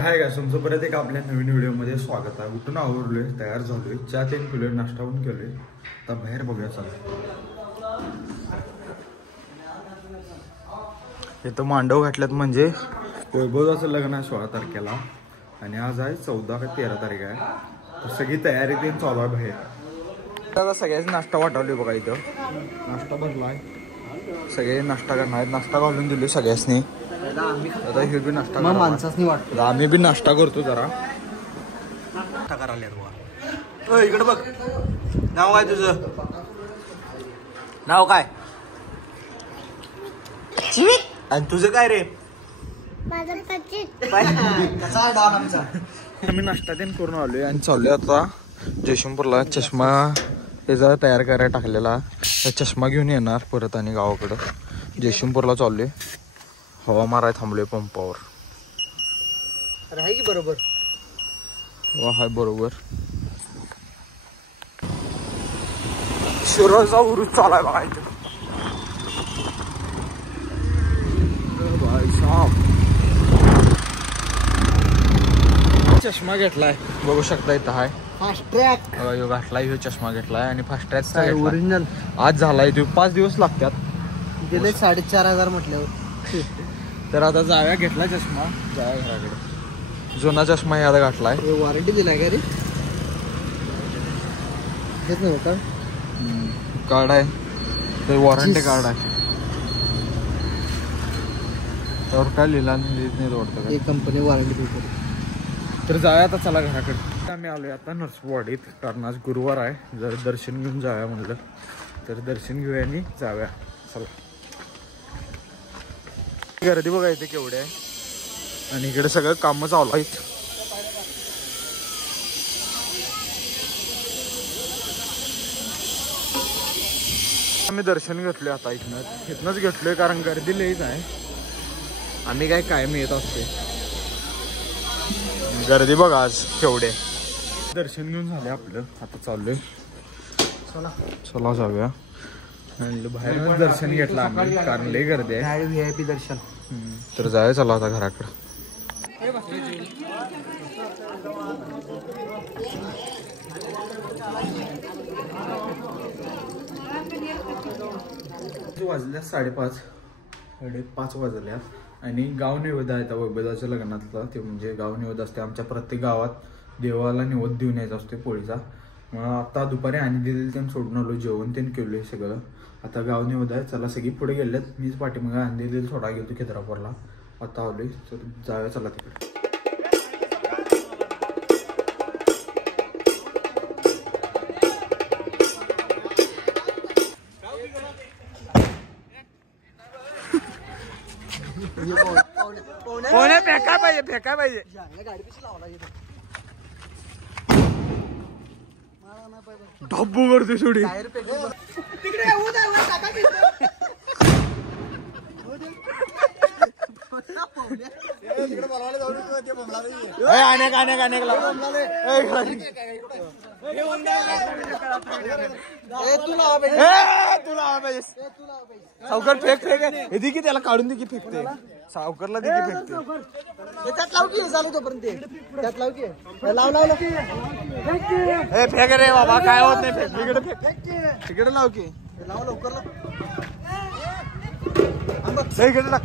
Hi guys, तुमचं परत एक आपल्या नवीन व्हिडिओ मध्ये स्वागत आहे. उठून आवरलोय, तयार झालोय, चहा तेन पिलोय, नाश्ता पण केलोय. आता बाहेर बघूया चला. इथं मांडव घातल्यात म्हणजे वैभवाचं लग्न आहे 16 तारखेला आणि आज आहे 14 का 13 तारीख आहे. तर सगळी तयारी तेन चालू आहे बाहेर. आता सगळ्यांनी नाश्ता वाटवले बघा. इथं नाश्ता भरलाय, सगळे नाश्ता करणार आहेत. नाश्ता घालून दिली सगळ्यांनी. आता हे बी नाश्ता माणसाच नाही वाटत. आम्ही बी नाश्ता करतो जरा. नाश्ता करायला इकडे बघ. नाव काय तुझं? नाव काय? आणि तुझं काय रे? आम्ही नाश्ता तेन करून आलोय आणि चाललोय आता जयसिंगपूरला. चष्मा त्याचा तयार करायला टाकलेला, चष्मा घेऊन येणार परत आणि गावाकडं. जयसिंगपूरला चाललोय, हवा माराय थांबलोय पंपावर. आहे की बरोबर? वा हाय बरोबर. शिरोळचा उरूस चालाय बघा इथं. चष्मा घेतलाय बघू शकता. इथं हाय फास्ट ट्रॅक घातलाय. ह्यो चष्मा घेतलाय आणि फास्ट ट्रॅक ओरिजिनल आज झालाय. तो 5 दिवस लागतात. गेले 4,500 म्हटल्यावर. तर आता जाव्या घेतला चष्मा, जाव्या घराकडे. जुना चष्मा आता घातलाय. वॉरंटी दिलाय का रे? देत नाही का? कार्ड आहे ते, वॉरंटी कार्ड आहे. तर काय लिहिला नाही वाटतं एक कंपनी वॉरंटी देते. तर जाऊया आता चला घराकडे. आम्ही आलोय आता नरसोबावाडीत, कारण आज गुरुवार आहे. जर दर्शन घेऊन जाऊया म्हणलं, तर दर्शन घेऊया आणि जाऊया. चला. गर्दी बघा इथे केवढी आहे आणि इकडे सगळं काम चालू आहेत. आम्ही दर्शन घेतलोय आता. इथनच घेतलोय कारण गर्दी लईच आहे. आम्ही काय कायम येत असते. गर्दी बघा आज केवढे. दर्शन घेऊन झाले आपलं, आता चाललोय. चला जाऊया. बाहेर दर्शन घेतलं आम्ही कारण लई गर्दी आहे. VIP दर्शन. तर जाऊया चला आता घराकडे. वाजल्या 5:30 वाजल्या आणि गाव निवेद आहे वैभवाच्या लग्नातला. ते म्हणजे गाव निवेद असते आमच्या प्रत्येक गावात. देवाला निवेद देऊन यायचा असतो पोळीचा. मग आता दुपारी आणि दिलेली त्यांनी सोडून आलो, जेवण त्यांनी केलोय सगळं. आता गाव निवेद आहे. चला सगळी पुढे गेलेत, मीच पाठीमागे आणि दिलेली सोडा गेलो खेद्रापूरला. आता आलोय, तर जाऊया चला तिकडे. फेकाय पाहिजे, फेकाय पाहिजे. ढब्बू करतो सोडी. सावकर फेक हे की त्याला काढून दे की फेकते. सावकरला दे की फेकते. त्यात लाव की चालू तोपर्यंत. त्यात लाव की लाव फेक रे बाबा, काय होत नाही. फेक इकडे, फेक तिकडे लाव की. लाव लवकर लाव. इकडे टाक.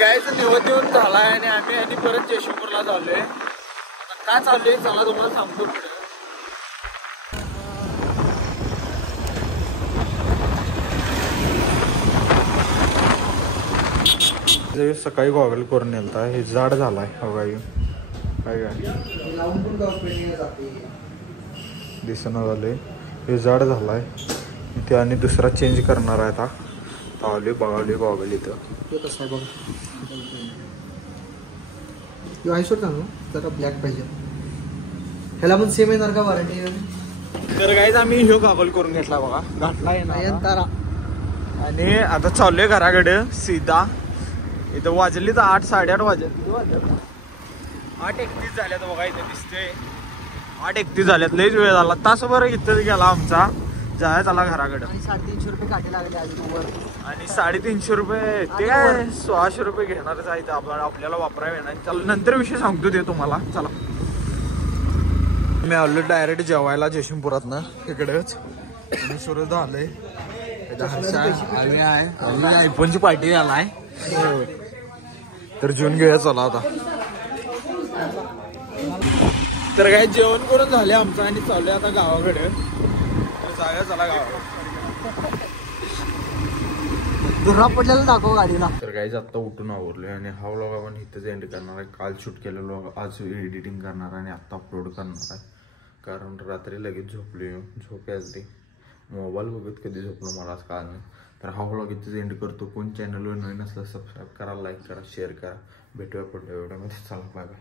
गायचं निवड देऊन झालाय आणि आम्ही परत जयसिंगपूरला चाललोय. काय चाललोय चला तुम्हाला सांगतो पुढे. सकाळी गॉगल करून नेलता. हे जाड झालाय बघा. काय दिसना झालंय. हे जाड झालाय. ते आणि दुसरा चेंज करणार आहे आता. पावले बघावले गॉगल इथं. कसं आहे बघ. आयसोर सांगू जरा ब्लॅक पाहिजे. ह्याला पण सेम येणार का वॉरंटी? तर काहीच आम्ही ह्यो गागल करून घेतला बघा, घातला आहे ना नयनतारा. आणि आता चाललोय घराकडे सीधा. इथं वाजली तर 8 साडेआठ वाजले. 8:31 झाल्यात बघा, इथे दिसते 8:31 झाल्यात. लयच वेळ झाला, तासभर इथंच गेला आमचा. जायच आला घराकडे. आणि 350 रुपये काटे लागले अजून वर. आणि 350 रुपये ते काय 1600 रुपये घेणारच आहे आपल्याला वापरायला येणार. चला नंतर विषय सांगतो ते तुम्हाला. चला मी आलो डायरेक्ट जेवायला जयसिंगपुरातनं इकडेच. आणि सुरज आलंय, आयफोनची पार्टी आलाय. तर जेवण घेऊया चला आता. तर काय जेवण करून झाले आमचं आणि चालूय आता गावाकडे. तर जाऊया चला गावाकडे. दुर्रा पडलेला दाखव गाडीला. तर काहीच आत्ता उठून आवरलोय आणि हा व्लॉग आपण इथंच एंड करणार आहे. काल शूट केलेलं व्लॉग आज एडिटिंग करणार आणि आत्ता अपलोड करणार आहे. कारण रात्री लगेच झोप यायची. मोबाईल बघत कधी झोपलो मला आज कळलं नाही. तर हा व्लॉग इथंच एंड करतो. कोण चॅनलवर नवीन असलं सबस्क्राईब करा, लाईक करा, शेअर करा. भेटूया पुढल्या व्हिडिओमध्ये. चला बाय बाय.